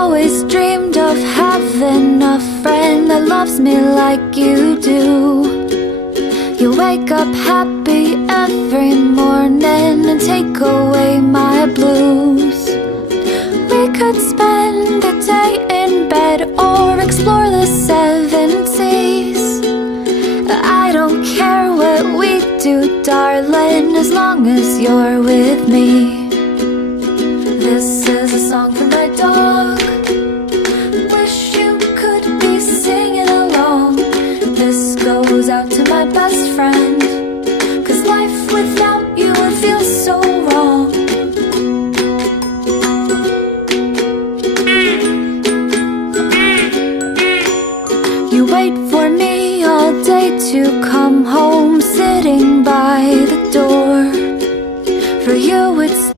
always dreamed of having a friend that loves me like you do. You wake up happy every morning and take away my blues. We could spend the day in bed or explore the seven seas. I don't care what we do, darling, as long as you're with me. This